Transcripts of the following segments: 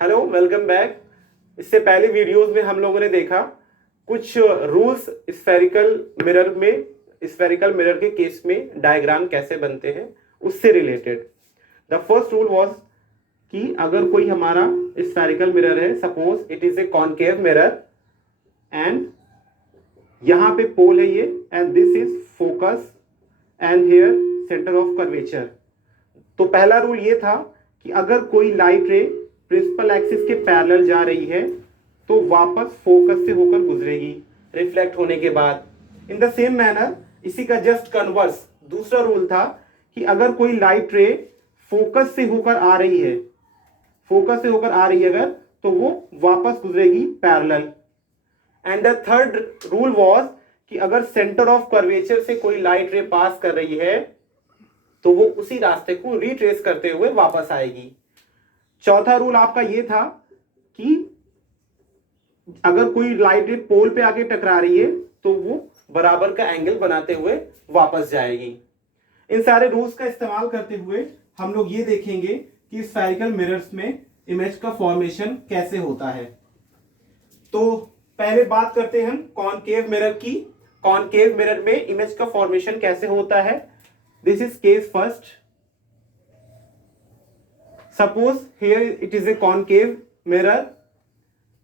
Hello, welcome back. इससे पहले videos में हम लोगों ने देखा कुछ रूल्स स्फेरिकल मिरर के केस में डायग्राम कैसे बनते हैं उससे related. The first rule was कि अगर कोई हमारा स्फेरिकल मिरर है, suppose it is a concave mirror and यहाँ पे पोल है ये, and this is focus and here centre of curvature. तो पहला रूल ये था कि अगर कोई लाइट रे प्रिंसिपल एक्सिस के पैरेलल जा रही है तो वापस फोकस से होकर गुजरेगी रिफ्लेक्ट होने के बाद। इन द सेम मैनर इसी का जस्ट कन्वर्स दूसरा रूल था कि अगर कोई लाइट रे फोकस से होकर आ रही है अगर, तो वो वापस गुजरेगी parallel. And the third rule was कि अगर सेंटर ऑफ कर्वेचर से कोई लाइट रे पास कर रही है तो वो उसी रास्ते को रिट्रेस करते हुए वापस आएगी। चौथा रूल आपका ये था कि अगर कोई लाइट रे पोल पे आके टकरा रही है तो वो बराबर का एंगल बनाते हुए वापस जाएगी। इन सारे रूल्स का इस्तेमाल करते हुए हम लोग ये देखेंगे कि स्फेरिकल मिरर्स में इमेज का फॉर्मेशन कैसे होता है। तो पहले बात करते हैं हम कॉनकेव मिरर की। कॉनकेव मिरर में इमेज का फॉर्मेशन कैसे होता है। This is case first. Suppose here it is a concave mirror.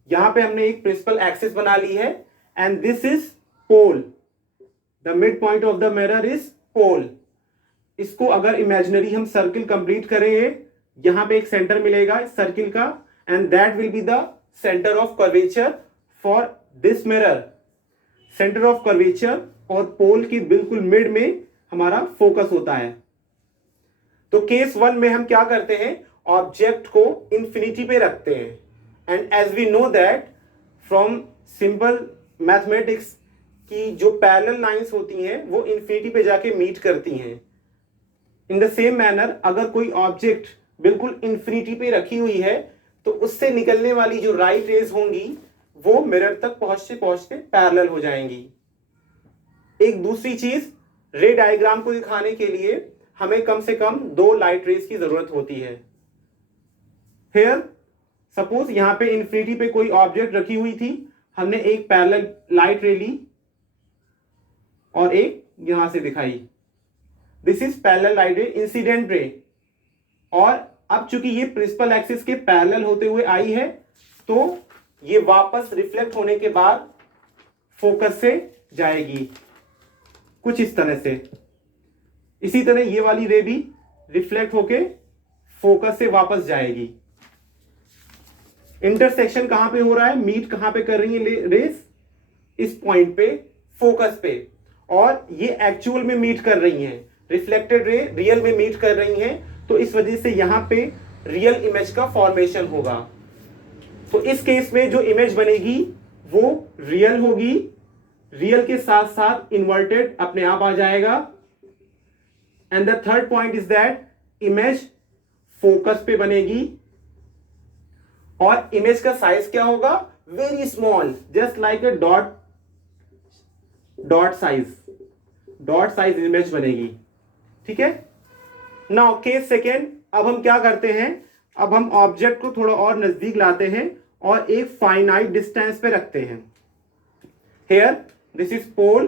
यहां पे हमने एक प्रिंसिपल एक्सिस बना ली है and this is pole. The mid point of the mirror is pole. इसको अगर इमेजिनरी हम सर्किल कंप्लीट करेंगे, यहां पे एक सेंटर मिलेगा इस सर्किल का and that will be the centre of curvature for this mirror. Centre of curvature और पोल की बिल्कुल मिड में हमारा फोकस होता है। तो केस वन में हम क्या करते हैं, ऑब्जेक्ट को इंफिनिटी पे रखते हैं and as we know that from simple mathematics की जो पैरेलल लाइंस होती हैं वो इंफिनिटी पे जाके मीट करती हैं। इन द सेम मैनर अगर कोई ऑब्जेक्ट बिल्कुल इंफिनिटी पे रखी हुई है तो उससे निकलने वाली जो राइट रेज होंगी वो मिरर तक पहुंचते पहुंचते पैरेलल हो जाएंगी। एक दूसरी चीज, रे डायग्राम को दिखाने के लिए हमें कम से कम दो लाइट रेज की जरूरत होती है। हियर सपोज यहां पे इंफिनिटी पे कोई ऑब्जेक्ट रखी हुई थी, हमने एक पैरेलल लाइट रे ली और एक यहां से दिखाई। दिस इज पैरेलल लाइट रे, इंसिडेंट रे। और अब चूंकि ये प्रिंसिपल एक्सिस के पैरेलल होते हुए आई है तो ये वापस रिफ्लेक्ट होने के बाद फोकस से जाएगी कुछ इस तरह से। इसी तरह ये वाली रे भी रिफ्लेक्ट होके फोकस से वापस जाएगी। इंटरसेक्शन कहां पे हो रहा है, मीट कहां पे कर रही है रेस, इस पॉइंट पे, फोकस पे। और ये एक्चुअल में मीट कर रही हैं, रिफ्लेक्टेड रे रियल में मीट कर रही हैं, तो इस वजह से यहां पे रियल इमेज का फॉर्मेशन होगा। तो इस केस में जो इमेज बनेगी वो रियल होगी, रियल के साथ साथ इन्वर्टेड अपने आप आ जाएगा। And the third point is that image focus पे बनेगी और इमेज का साइज क्या होगा, very small, just like a dot size image बनेगी। ठीक है। नाउ केस सेकेंड, अब हम क्या करते हैं, अब हम ऑब्जेक्ट को थोड़ा और नजदीक लाते हैं और एक फाइनाइट डिस्टेंस पे रखते हैं। Here this is pole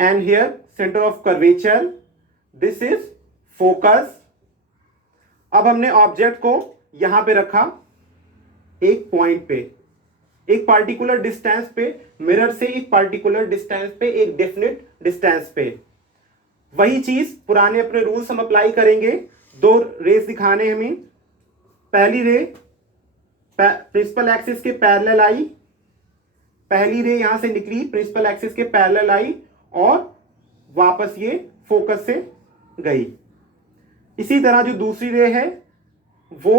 and here centre of curvature, this is focus. अब हमने ऑब्जेक्ट को यहां पे रखा एक पॉइंट पे, एक पार्टिकुलर डिस्टेंस पे, मिरर से एक पार्टिकुलर डिस्टेंस पे, एक डेफिनेट डिस्टेंस पे। वही चीज पुराने अपने रूल्स हम अप्लाई करेंगे। दो रेस दिखाने हमें। पहली रे प्रिंसिपल एक्सिस के पैरेलल आई, पहली रे यहां से निकली, प्रिंसिपल एक्सिस के पैरेलल आई और वापस ये फोकस से गई। इसी तरह जो दूसरी रे है वो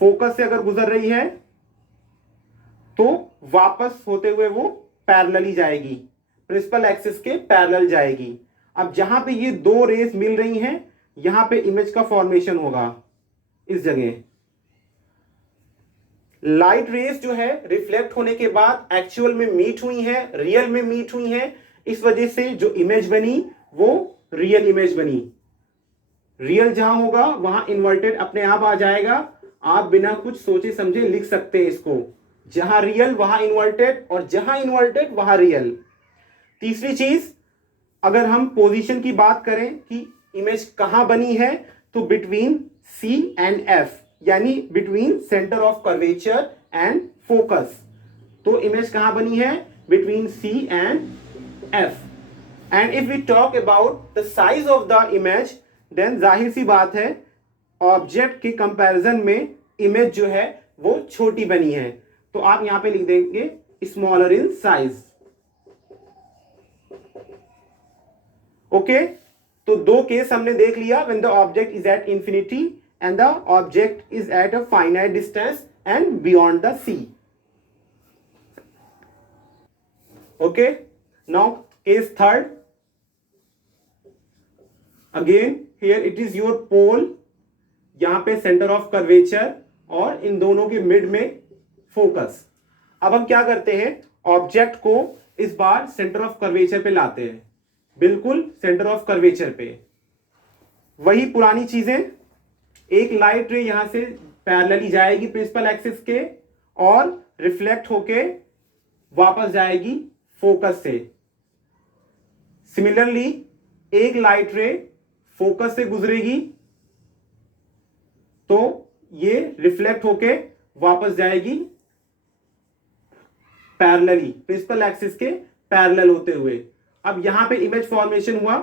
फोकस से अगर गुजर रही है तो वापस होते हुए वो पैरेलली जाएगी, प्रिंसिपल एक्सिस के पैरेलल जाएगी। अब जहां पे ये दो रेस मिल रही हैं यहां पे इमेज का फॉर्मेशन होगा इस जगह। लाइट रेस जो है रिफ्लेक्ट होने के बाद एक्चुअल में मीट हुई हैं, रियल में मीट हुई हैं, इस वजह से जो इमेज बनी वो रियल इमेज बनी। रियल जहां होगा वहां इन्वर्टेड अपने आप आ जाएगा। आप बिना कुछ सोचे समझे लिख सकते हैं इसको, जहां रियल वहां इन्वर्टेड और जहां इन्वर्टेड वहां रियल। तीसरी चीज, अगर हम पोजीशन की बात करें कि इमेज कहां बनी है, तो बिटवीन सी एंड एफ, यानी between centre of curvature and focus. तो इमेज कहां बनी है? Between C and F. And if we talk about the size of the image, then जाहिर सी बात है ऑब्जेक्ट के कंपैरिजन में इमेज जो है वो छोटी बनी है। तो आप यहां पे लिख देंगे स्मॉलर इन साइज। ओके, तो दो केस हमने देख लिया, when the object is at infinity and the object is at a finite distance and beyond the C. Okay, now case third, again here it is your pole, यहां पे centre of curvature और इन दोनों के mid में focus. अब हम क्या करते हैं, ऑब्जेक्ट को इस बार सेंटर ऑफ कर्वेचर पे लाते हैं, बिल्कुल सेंटर ऑफ कर्वेचर पे। वही पुरानी चीजें, एक लाइट रे यहां से पैरेलली जाएगी प्रिंसिपल एक्सिस के और रिफ्लेक्ट होके वापस जाएगी फोकस से। सिमिलरली एक लाइट रे फोकस से गुजरेगी तो ये रिफ्लेक्ट होके वापस जाएगी पैरेलली प्रिंसिपल एक्सिस के पैरेलल होते हुए। अब यहां पे इमेज फॉर्मेशन हुआ,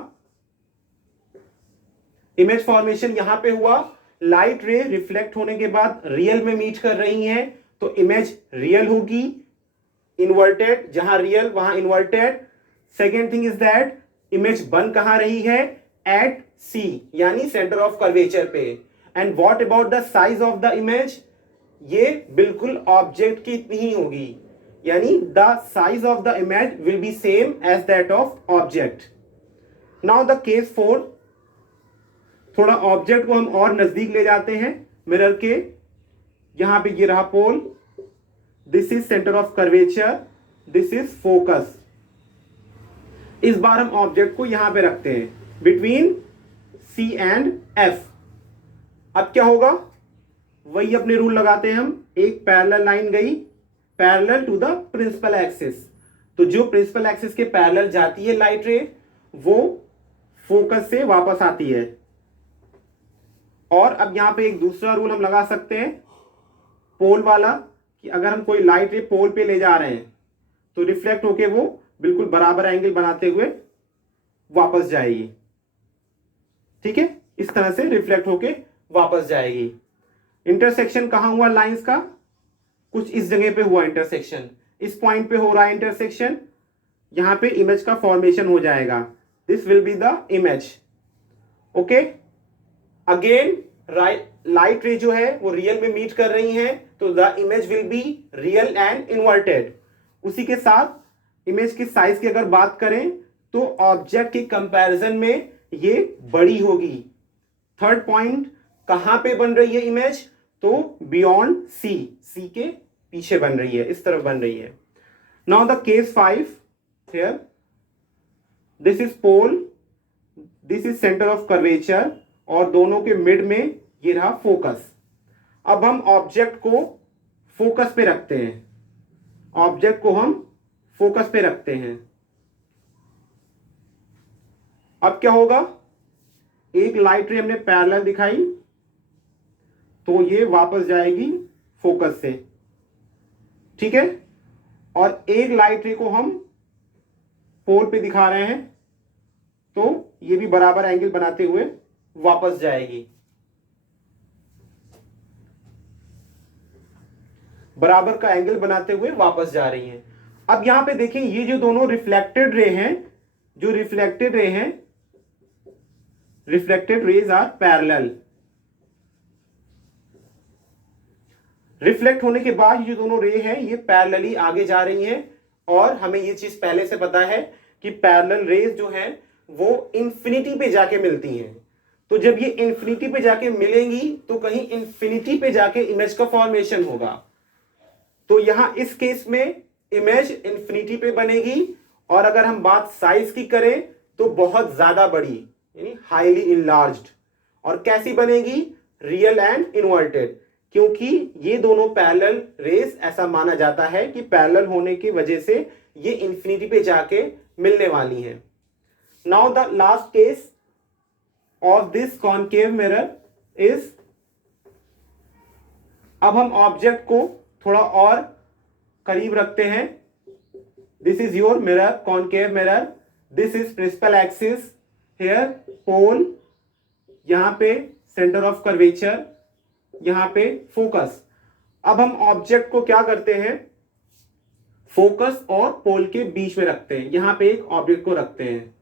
इमेज फॉर्मेशन यहां पे हुआ, लाइट रे रिफ्लेक्ट होने के बाद रियल में मीट कर रही हैं, तो इमेज रियल होगी, इन्वर्टेड जहां रियल वहां inverted. Second thing is that image बन कहां रही है? एट सी, यानी सेंटर ऑफ कर्वेचर पे। And what about the size of the image? ये बिल्कुल ऑब्जेक्ट की इतनी ही होगी, यानी the size of the image will be same as that of object. Now the case 4, थोड़ा ऑब्जेक्ट को हम और नजदीक ले जाते हैं मिरर के। यहां पे ये रहा pole, this is centre of curvature, this is focus. इस बार हम ऑब्जेक्ट को यहां पे रखते हैं बिटवीन सी एंड एफ। अब क्या होगा? वही अपने रूल लगाते हैं हम, एक पैरेलल लाइन गई parallel to the principal axis, तो जो प्रिंसिपल एक्सिस के पैरेलल जाती है लाइट रे वो फोकस से वापस आती है। और अब यहां पे एक दूसरा रूल हम लगा सकते हैं पोल वाला, कि अगर हम कोई लाइट रे पोल पे ले जा रहे हैं तो रिफ्लेक्ट होके वो बिल्कुल बराबर एंगल बनाते हुए वापस जाएगी। ठीक है, इस तरह से रिफ्लेक्ट होके वापस जाएगी। इंटरसेक्शन कहां हुआ लाइंस का? कुछ इस जगह पे हुआ इंटरसेक्शन, इस पॉइंट पे हो रहा है इंटरसेक्शन, यहां पे इमेज का फॉर्मेशन हो जाएगा, this will be the image. Okay, again light रे जो है वो रियल में मीट कर रही है, तो the image will be real and inverted. उसी के साथ इमेज की साइज की अगर बात करें तो ऑब्जेक्ट के कंपैरिजन में ये बड़ी होगी। थर्ड पॉइंट, कहां पे बन रही है इमेज? तो बियॉन्ड सी, सी के पीछे बन रही है, इस तरफ बन रही है। Now the case 5, here this is pole, this is centre of curvature और दोनों के मिड में ये रहा फोकस। अब हम ऑब्जेक्ट को फोकस पे रखते हैं, ऑब्जेक्ट को हम फोकस पे रखते हैं। अब क्या होगा? एक लाइट रे हमने पैरेलल दिखाई तो ये वापस जाएगी फोकस से, ठीक है, और एक लाइट रे को हम पोल पे दिखा रहे हैं तो ये भी बराबर एंगल बनाते हुए वापस जाएगी, बराबर का एंगल बनाते हुए वापस जा रही हैं। अब यहां पे देखें, ये जो दोनों रिफ्लेक्टेड रे हैं, जो रिफ्लेक्टेड रे हैं, reflected rays are parallel. Reflect होने के बाद ये जो दोनों रे हैं ये पैरेलली आगे जा रही हैं, और हमें ये चीज पहले से पता है कि पैरेलल रेज जो हैं वो इंफिनिटी पे जाके मिलती हैं। तो जब ये इंफिनिटी पे जाके मिलेंगी तो कहीं इंफिनिटी पे जाके इमेज का फॉर्मेशन होगा। तो यहां इस केस में इमेज इंफिनिटी पे बनेगी, और अगर हम बात साइज की करें तो बहुत ज्यादा बड़ी, यानी हाईली इनलार्ज्ड। और कैसी बनेगी, रियल एंड इन्वर्टेड, क्योंकि ये दोनों पैरेलल रेस ऐसा माना जाता है कि पैरेलल होने की वजह से ये इंफिनिटी पे जाके मिलने वाली हैं। Now the last case of this concave mirror is, अब हम ऑब्जेक्ट को थोड़ा और करीब रखते हैं। This is your mirror, concave mirror, this is principal axis, here pole, यहां पे सेंटर ऑफ कर्वेचर, यहां पे फोकस। अब हम ऑब्जेक्ट को क्या करते हैं, फोकस और पोल के बीच में रखते हैं, यहां पे एक ऑब्जेक्ट को रखते हैं।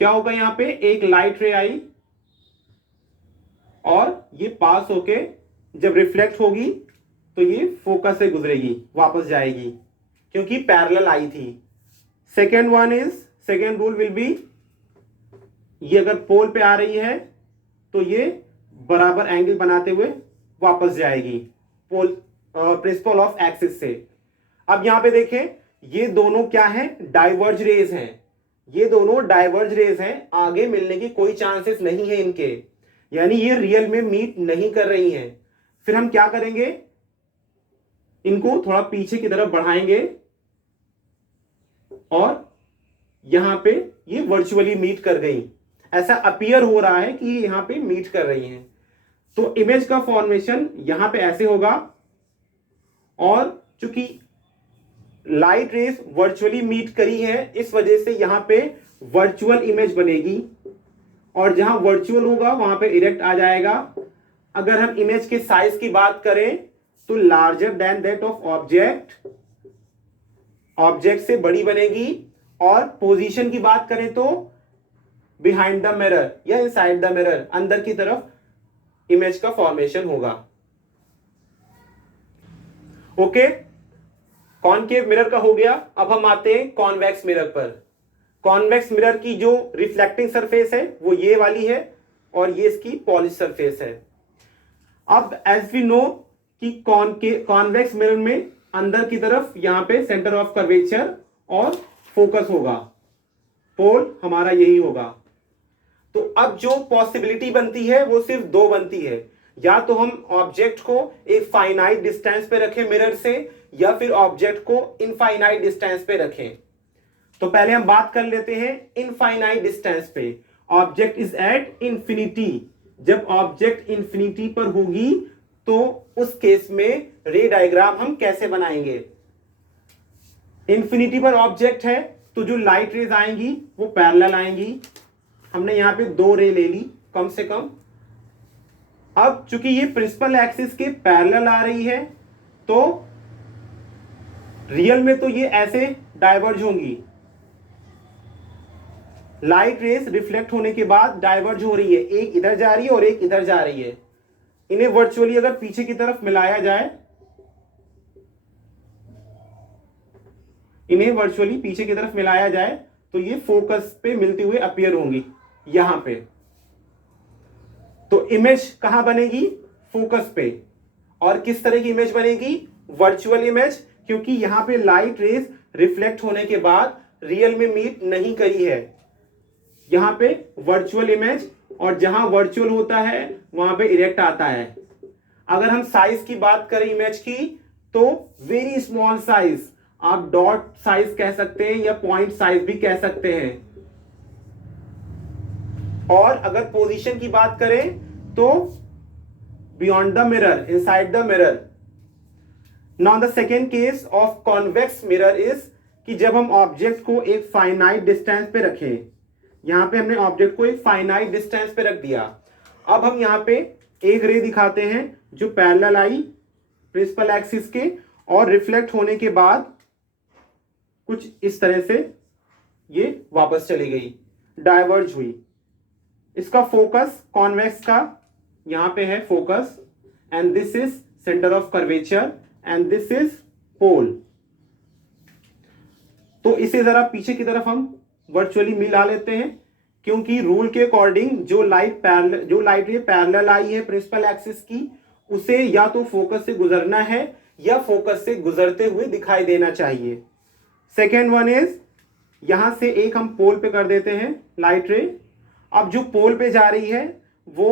क्या होगा, यहां पे एक लाइट रे आई और ये पास होके जब रिफ्लेक्ट होगी तो ये फोकस से गुजरेगी, वापस जाएगी, क्योंकि पैरेलल आई थी। Second one is, second rule will be, ये अगर पोल पे आ रही है तो ये बराबर एंगल बनाते हुए वापस जाएगी पोल, प्रिंसिपल ऑफ एक्सिस से। अब यहां पे देखें, ये दोनों क्या हैं, डाइवर्ज रेज हैं, ये दोनों डाइवर्ज रेज हैं, आगे मिलने की कोई चांसेस नहीं है इनके, यानी ये रियल में मीट नहीं कर रही हैं। फिर हम क्या करेंगे, इनको थोड़ा पीछे की तरफ बढ़ाएंगे और यहां पे ये वर्चुअली मीट कर गई, ऐसा अपीयर हो रहा है कि यहां पे मीट कर रही हैं। तो इमेज का फॉर्मेशन यहां पे ऐसे होगा, और चूंकि लाइट रेस वर्चुअली मीट करी है इस वजह से यहां पे वर्चुअल इमेज बनेगी, और जहां वर्चुअल होगा वहां पे इरेक्ट आ जाएगा। अगर हम इमेज के साइज की बात करें तो larger than that of object, object से बड़ी बनेगी, और पोजीशन की बात करें तो बिहाइंड द मिरर या इनसाइड द मिरर, अंदर की तरफ इमेज का फॉर्मेशन होगा। ओके, कॉनकेव मिरर का हो गया। अब हम आते हैं कॉन्वेक्स मिरर पर। कॉन्वेक्स मिरर की जो रिफ्लेक्टिंग सरफेस है वो ये वाली है, और ये इसकी पॉलिश सरफेस है। अब एज वी नो कि कॉन्वेक्स मिरर में अंदर की तरफ यहां पे सेंटर ऑफ कर्वेचर और फोकस होगा, पोल हमारा यही होगा। तो अब जो पॉसिबिलिटी बनती है वो सिर्फ दो बनती है, या तो हम ऑब्जेक्ट को एक फाइनाइट डिस्टेंस पे रखें मिरर से, या फिर ऑब्जेक्ट को इनफाइनाइट डिस्टेंस पे रखें। तो पहले हम बात कर लेते हैं इनफाइनाइट डिस्टेंस पे। ऑब्जेक्ट इज एट इंफिनिटी, जब ऑब्जेक्ट इंफिनिटी पर होगी तो उस केस में रे डायग्राम हम कैसे बनाएंगे। इंफिनिटी पर ऑब्जेक्ट है तो जो लाइट रेज आएंगी वो पैरेलल आएंगी, हमने यहां पे दो रे ले ली कम से कम। अब चूंकि ये प्रिंसिपल एक्सिस के पैरेलल आ रही है तो रियल में तो ये ऐसे डाइवर्ज होंगी, लाइट रेस रिफ्लेक्ट होने के बाद डाइवर्ज हो रही है, एक इधर जा रही है और एक इधर जा रही है। इन्हें वर्चुअली अगर पीछे की तरफ मिलाया जाए, इन्हें वर्चुअली पीछे की तरफ मिलाया जाए तो ये फोकस पे मिलती हुई अपीयर होंगी यहां पे। तो इमेज कहां बनेगी, फोकस पे। और किस तरह की इमेज बनेगी, वर्चुअल इमेज, क्योंकि यहां पे लाइट रेस रिफ्लेक्ट होने के बाद रियल में मीट नहीं करी है, यहां पे वर्चुअल इमेज, और जहां वर्चुअल होता है वहां पे इरेक्ट आता है। अगर हम साइज की बात करें इमेज की तो वेरी स्मॉल साइज, आप डॉट साइज कह सकते हैं या पॉइंट साइज भी कह सकते हैं। और अगर पोजीशन की बात करें तो beyond the mirror, inside the mirror. Now the second case of convex mirror is कि जब हम ऑब्जेक्ट को एक फाइनाइट डिस्टेंस पे रखें, यहां पे हमने ऑब्जेक्ट को एक फाइनाइट डिस्टेंस पे रख दिया। अब हम यहां पे एक रे दिखाते हैं जो पैरेलल आई प्रिंसिपल एक्सिस के, और रिफ्लेक्ट होने के बाद कुछ इस तरह से ये वापस चली गई, डाइवर्ज हुई। इसका फोकस कॉन्वेक्स का यहां पे है focus, and this is centre of curvature, and this is pole. तो इसे जरा पीछे की तरफ हम वर्चुअली मिला लेते हैं, क्योंकि रूल के अकॉर्डिंग जो लाइट रे पैरेलल आई है प्रिंसिपल एक्सिस की, उसे या तो फोकस से गुजरना है या फोकस से गुजरते हुए दिखाई देना चाहिए। सेकेंड वन इज, यहां से एक हम पोल पे कर देते हैं लाइट रे। अब जो पोल पे जा रही है वो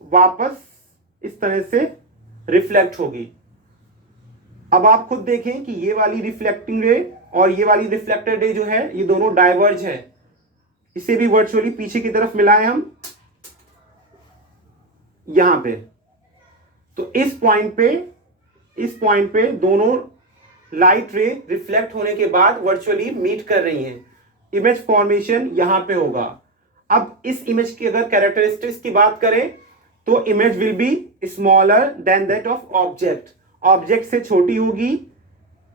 वापस इस तरह से रिफ्लेक्ट होगी। अब आप खुद देखें कि ये वाली रिफ्लेक्टिंग रे और ये वाली रिफ्लेक्टेड रे जो है ये दोनों डाइवर्ज है। इसे भी वर्चुअली पीछे की तरफ मिलाएं हम यहां पे, तो इस पॉइंट पे दोनों लाइट रे रिफ्लेक्ट होने के बाद वर्चुअली मीट कर रही हैं। इमेज फॉर्मेशन यहां पे होगा। अब इस इमेज की अगर कैरेक्टरिस्टिक्स की बात करें तो image will be smaller than that of object. Object से छोटी होगी।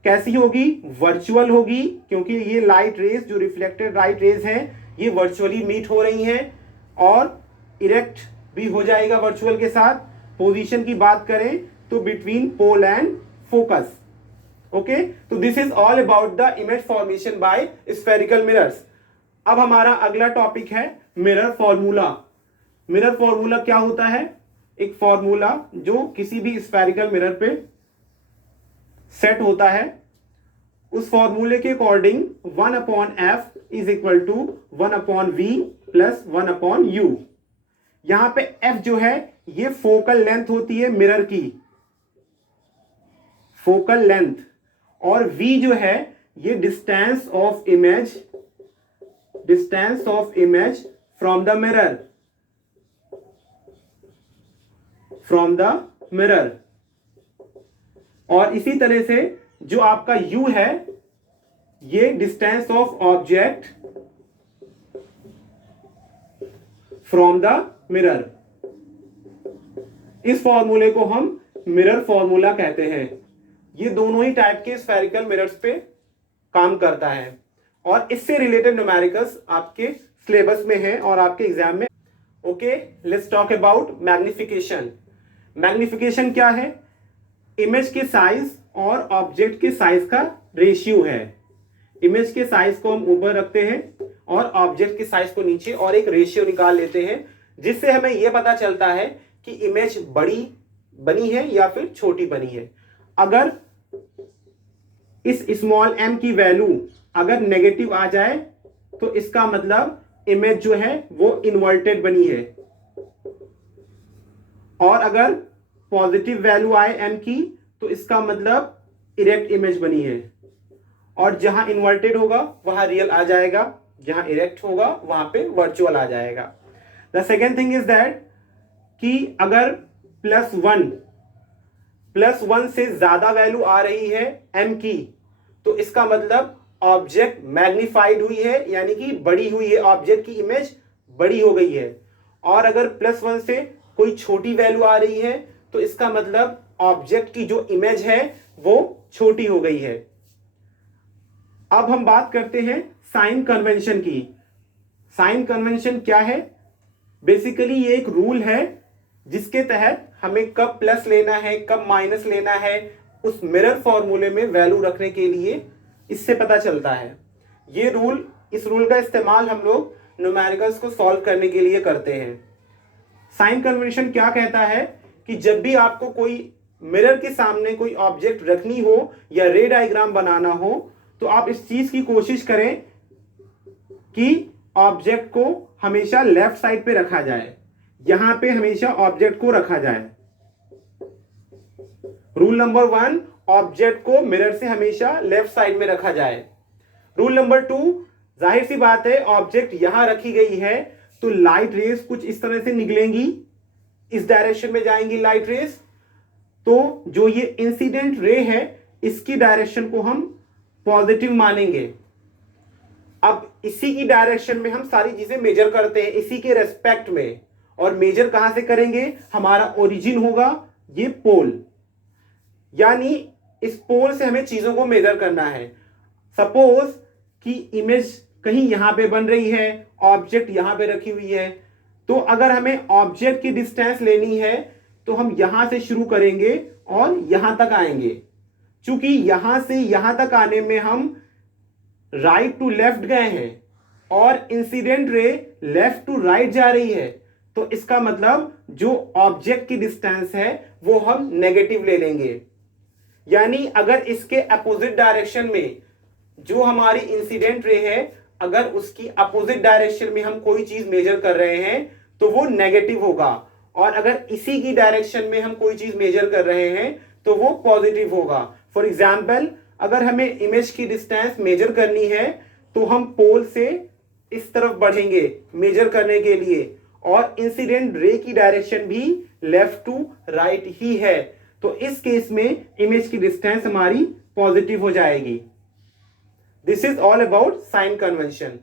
कैसी होगी? वर्चुअल होगी, क्योंकि ये लाइट रेज जो रिफ्लेक्टेड लाइट रेज हैं ये वर्चुअली मीट हो रही हैं और इरेक्ट भी हो जाएगा वर्चुअल के साथ। पोजीशन की बात करें तो between pole and focus. Okay, तो this is all about the image formation by spherical mirrors. अब हमारा अगला टॉपिक है मिरर फॉर्मूला। मिरर फॉर्मूला क्या होता है? एक फॉर्मूला जो किसी भी स्फेरिकल मिरर पे सेट होता है। उस फॉर्मूले के according 1/f is equal to 1/v plus 1/u। यहां पे f जो है ये फोकल लेंथ होती है मिरर की, फोकल लेंथ, और v जो है ये distance of image from the mirror. और इसी तरह से जो आपका u है ये distance of object from the mirror. इस फॉर्मूले को हम मिरर फॉर्मूला कहते हैं। ये दोनों ही टाइप के स्फेरिकल मिरर्स पे काम करता है और इससे रिलेटेड न्यूमेरिकल्स आपके सिलेबस में है और आपके एग्जाम में। Okay, let's talk about magnification. Magnification क्या है? इमेज के साइज और ऑब्जेक्ट के साइज का रेशियो है। इमेज के साइज को हम ऊपर रखते हैं और ऑब्जेक्ट के साइज को नीचे, और एक रेशियो निकाल लेते हैं जिससे हमें यह पता चलता है कि इमेज बड़ी बनी है या फिर छोटी बनी है। अगर इस स्मॉल m की वैल्यू अगर नेगेटिव आ जाए तो इसका मतलब इमेज जो है वो इन्वर्टेड बनी है, और अगर पॉजिटिव वैल्यू आए m की तो इसका मतलब इरेक्ट इमेज बनी है। और जहां इन्वर्टेड होगा वहां रियल आ जाएगा, जहां इरेक्ट होगा वहां पे वर्चुअल आ जाएगा। The second thing is that कि अगर +1 से ज्यादा वैल्यू आ रही है m की तो इसका मतलब ऑब्जेक्ट मैग्निफाइड हुई है, यानी कि बड़ी हुई है, ऑब्जेक्ट की इमेज बड़ी हो गई है। और अगर +1 से कोई छोटी वैल्यू आ रही है तो इसका मतलब ऑब्जेक्ट की जो इमेज है वो छोटी हो गई है। अब हम बात करते हैं साइन कन्वेंशन की। साइन कन्वेंशन क्या है? बेसिकली ये एक रूल है जिसके तहत हमें कब प्लस लेना है कब माइनस लेना है उस मिरर फॉर्मूले में वैल्यू रखने के लिए इससे पता चलता है। इस रूल का इस्तेमाल हम लोग न्यूमेरिकल्स को सॉल्व करने के लिए करते हैं। साइन कन्वेंशन क्या कहता है कि जब भी आपको कोई मिरर के सामने कोई ऑब्जेक्ट रखनी हो या रे डायग्राम बनाना हो तो आप इस चीज की कोशिश करें कि ऑब्जेक्ट को हमेशा लेफ्ट साइड पे रखा जाए। यहां पे हमेशा ऑब्जेक्ट को रखा जाए। रूल नंबर 1, ऑब्जेक्ट को मिरर से हमेशा लेफ्ट साइड में रखा जाए। रूल नंबर 2, जाहिर सी बात है ऑब्जेक्ट यहां रखी गई है तो लाइट रेज कुछ इस तरह से निकलेंगी, इस डायरेक्शन में जाएंगी लाइट रेज। तो जो ये इंसिडेंट रे है इसकी डायरेक्शन को हम पॉजिटिव मानेंगे। अब इसी की डायरेक्शन में हम सारी चीजें मेजर करते हैं, इसी के रेस्पेक्ट में। और मेजर कहां से करेंगे? हमारा ओरिजिन होगा ये पोल, यानी इस पोल से हमें चीजों को मेजर करना है। सपोज कि इमेज कहीं यहां पे बन रही है, ऑब्जेक्ट यहां पे रखी हुई है, तो अगर हमें ऑब्जेक्ट की डिस्टेंस लेनी है तो हम यहां से शुरू करेंगे और यहां तक आएंगे। चूंकि यहां से यहां तक आने में हम राइट टू लेफ्ट गए हैं और incident ray left to right जा रही है, तो इसका मतलब जो ऑब्जेक्ट की डिस्टेंस है वो हम नेगेटिव ले लेंगे। यानी अगर इसके अपोजिट डायरेक्शन में जो हमारी इंसिडेंट रे है अगर उसकी अपोजिट डायरेक्शन में हम कोई चीज मेजर कर रहे हैं तो वो नेगेटिव होगा, और अगर इसी की डायरेक्शन में हम कोई चीज मेजर कर रहे हैं तो वो पॉजिटिव होगा। फॉर एग्जाम्पल, अगर हमें इमेज की डिस्टेंस मेजर करनी है तो हम पोल से इस तरफ बढ़ेंगे मेजर करने के लिए, और इंसिडेंट रे की डायरेक्शन भी लेफ्ट टू राइट ही है, तो इस केस में इमेज की डिस्टेंस हमारी पॉजिटिव हो जाएगी। This is all about sign convention.